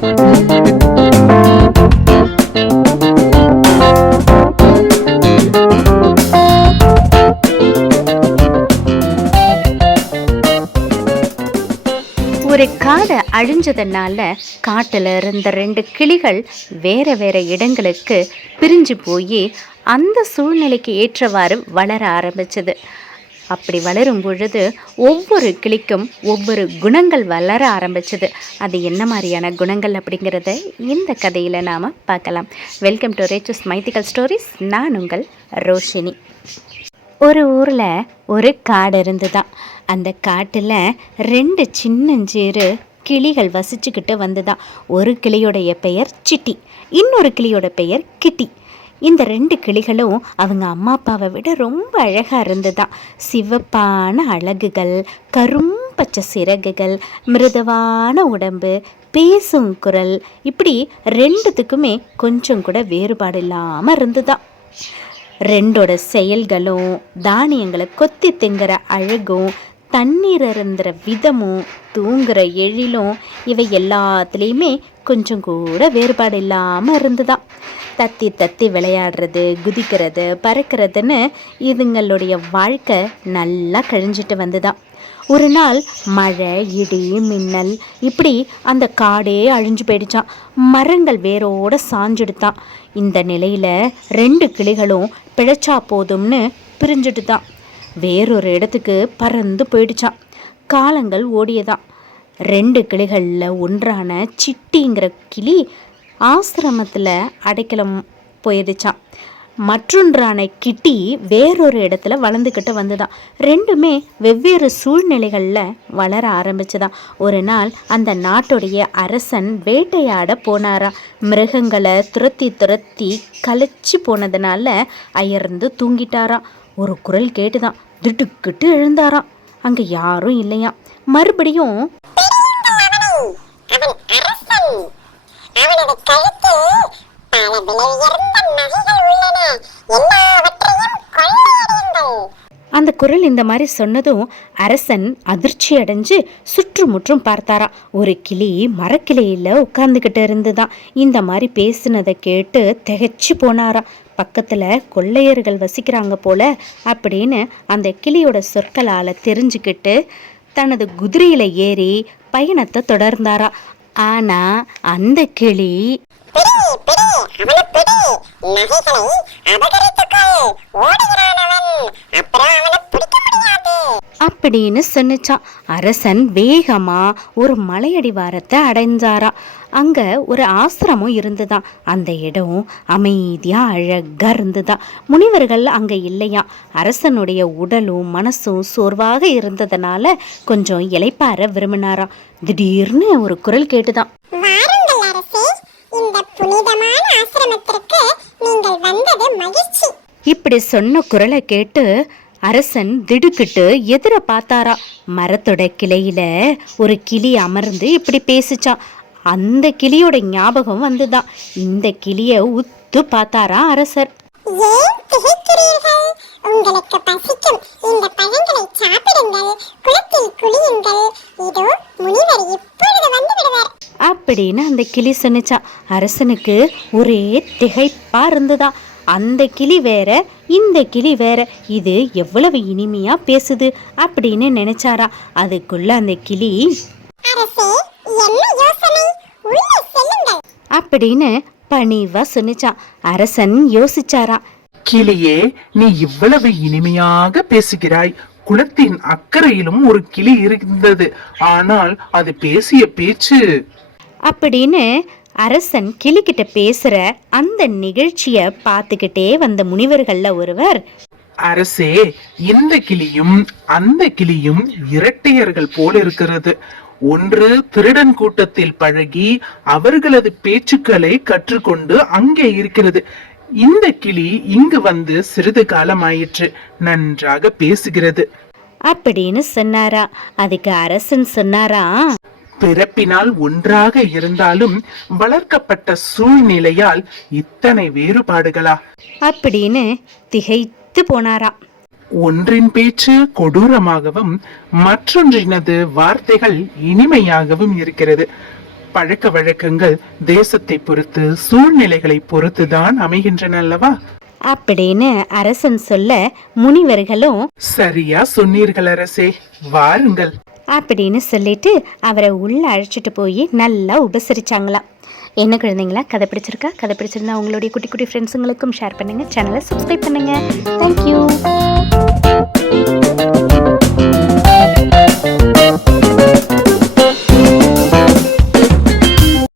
ஒரு காடை அழிஞ்சதுனால காட்டுல இருந்த ரெண்டு கிளிகள் வேற வேற இடங்களுக்கு பிரிஞ்சு போய் அந்த சூழ்நிலைக்கு ஏற்றவாறு வளர ஆரம்பிச்சது. அப்படி வளரும் பொழுது ஒவ்வொரு கிளிக்கும் ஒவ்வொரு குணங்கள் வளர ஆரம்பிச்சது. அது என்ன மாதிரியான குணங்கள் அப்படிங்கிறத இந்த கதையில் நாம் பார்க்கலாம். Welcome to riches mythical stories நான் உங்கள் ரோஷினி. ஒரு ஊரில் ஒரு காடு இருந்துதான். அந்த காட்டில் ரெண்டு சின்னஞ்சீரு கிளிகள் வசிச்சுக்கிட்டு வந்துதான். ஒரு கிளியோடைய பெயர் சிட்டி இன்னொரு கிளியோட பெயர் கிட்டி. இந்த ரெண்டு கிளிகளும் அவங்க அம்மா அப்பாவை விட ரொம்ப அழகாக இருந்துதான் சிவப்பான அழகுகள் கரும்பச்சை சிறகுகள் மிருதுவான உடம்பு பேசும் குரல் இப்படி ரெண்டுத்துக்குமே கொஞ்சம் கூட வேறுபாடு இல்லாமல் இருந்துதான் ரெண்டோட செயல்களும் தானியங்களை கொத்தி திங்கிற அழகும் தண்ணீர் அருந்துற விதமும் தூங்குற எழிலும் இவை எல்லாத்துலேயுமே கொஞ்சம் கூட வேறுபாடு இல்லாமல் இருந்துதான் தத்தி தத்தி விளையாடுறது குதிக்கிறது பறக்கிறதுன்னு இதுங்களுடைய வாழ்க்கை நல்லா கழிஞ்சிட்டு வந்துதான் ஒரு நாள் மழை இடி மின்னல் இப்படி அந்த காடே அழிஞ்சு போயிடுச்சான் மரங்கள் வேரோட சாஞ்சிடுதான் இந்த நிலையில் ரெண்டு கிளிகளும் பிழைச்சா போதும்னு பிரிஞ்சுட்டு தான் வேறொரு இடத்துக்கு பறந்து போயிடுச்சான் காலங்கள் ஓடியதான் ரெண்டு கிளிகளில் ஒன்றான சிட்டிங்கிற கிளி ஆசிரமத்தில் அடைக்கலம் போயிடுச்சான் மற்றொன்றான கிட்டி வேறொரு இடத்துல வளர்ந்துக்கிட்டு வந்துதான் ரெண்டுமே வெவ்வேறு சூழ்நிலைகளில் வளர ஆரம்பிச்சுதான் ஒரு நாள் அந்த நாட்டுடைய அரசன் வேட்டையாட போனாராம் மிருகங்களை துரத்தி துரத்தி களைச்சி போனதுனால அயர்ந்து தூங்கிட்டாராம் ஒரு குரல் கேட்டுதான். திட்டுக்கிட்டு எழுந்தாராம். அங்கே யாரும் இல்லையாம். மறுபடியும் அவன் அரசன் அவனது கழுத்தில் பல விலை உயர்ந்த நகைகள் உள்ளன எல்லாவற்றையும் கொள்ளையடியுங்கள் அந்த குரல் இந்த மாதிரி சொன்னதும் அரசன் அதிர்ச்சி அடைஞ்சு சுற்றுமுற்றும் பார்த்தாராம் ஒரு கிளி மரக்கிளையில் உட்கார்ந்துக்கிட்டு இருந்துதான். இந்த மாதிரி பேசினதை கேட்டு திகைச்சு போனாராம் பக்கத்தில் கொள்ளையர்கள் வசிக்கிறாங்க போல அப்படின்னு அந்த கிளியோட சொற்களால் தெரிஞ்சுக்கிட்டு தனது குதிரையில் ஏறி பயணத்தை தொடர்ந்தாராம் ஆனால் அந்த கிளி அவனை பிடி. நகைகளை அபகரித்துக்கொள். அப்புறம் அவனை அப்படின்னு சொன்னிச்சான் அரசன் வேகமா ஒரு மலையடிவாரத்தை அடைஞ்சாராம் அங்க ஒரு ஆசிரமம் இருந்துதான். அந்த இடம் அமைதியா அழகா இருந்துதான் முனிவர்கள் அங்க இல்லையாம் அரசனுடைய உடலும் மனசும் சோர்வாக இருந்ததுனால கொஞ்சம் இலைப்பார விரும்பினாராம் திடீர்னு ஒரு குரல் கேட்டுதான். இப்படி சொன்ன குரலை கேட்டு அரசன் திடுக்கிட்டு எதிர பார்த்தாரா? மரத்தோட கிளையில ஒரு கிளி அமர்ந்து இப்படி பேசிச்சான் அந்த கிளியோட ஞாபகம் வந்துதான். இந்த கிளிய உத்து பார்த்தாரா அரசர். உங்களுக்கு பசிக்கும். இந்த பழங்களை சாப்பிடுங்கள். குளத்தில் குளியுங்கள். இதோ முனிவர் இப்பொழுது வந்து விடுவார். அப்படின்னு அந்த கிளி சொன்னிச்சா. அரசனுக்கு ஒரே திகைப்பா இருந்ததா? அந்த கிளி வேற இந்த கிளி வேற இது எவ்வளவு இனிமையா பேசுது அப்படின்னு நினைச்சாரா. அதுக்குள்ள அந்த கிளி அரசே என்ன யோசனை? உள்ளே செல்லுங்கள். அப்படின்னு பணிவா சொன்னிச்சான் அரசன் யோசிச்சாரா. கிளியே நீ இவ்வளவு இனிமையாக பேசுகிறாய். குளத்தின் அக்கறையிலும் ஒரு கிளி இருந்தது. ஆனால் அது பேசிய பேச்சு. அப்படின்னு அரசன் கிளிக்கிட்ட பேசுற அந்த நிகழ்ச்சியை பார்த்துக்கிட்டே வந்த முனிவர்கள்ல ஒருவர் அரசே இந்த கிளியும் அந்த கிளியும் இரட்டையர்கள் போல இருக்கிறது. ஒன்று திருடன் கூட்டத்தில் பழகி அவர்களது பேச்சுக்களை கற்றுக்கொண்டு அங்கே இருக்கிறது. இந்த கிளி இங்கு வந்து சிறிது காலமாயிற்று நன்றாக பேசுகிறது. அப்படின்னு சொன்னாரா. அதுக்கு அரசன் சொன்னாரா? பிறப்பினால் ஒன்றாக இருந்தாலும் வளர்க்கப்பட்ட சூழ்நிலையால் இத்தனை வேறுபாடுகளா? அப்படின்னு திகைத்து போனாராம். ஒன்றின் பேச்சு கொடூரமாகவும் மற்றொன்றினது வார்த்தைகள் இனிமையாகவும் இருக்கிறது. பழக்க வழக்கங்கள் தேசத்தை பொறுத்து சூழ்நிலைகளை பொறுத்து தான் அமைகின்றன அல்லவா? அப்படின்னு அரசன் சொல்ல முனிவர்களும் சரியா சொன்னீர்கள் அரசே வாருங்கள். அப்படின்னு சொல்லிட்டு அவரை உள்ளே அழைச்சிட்டு போய் நல்லா உபசரித்தாங்களாம் என்ன குழந்தைங்களா கதை பிடிச்சிருக்கா? கதை பிடிச்சிருந்தா உங்களுடைய குட்டி குட்டி ஃப்ரெண்ட்ஸுங்களுக்கும் ஷேர் பண்ணுங்கள் சேனலை சப்ஸ்கிரைப் பண்ணுங்கள் தேங்க்யூ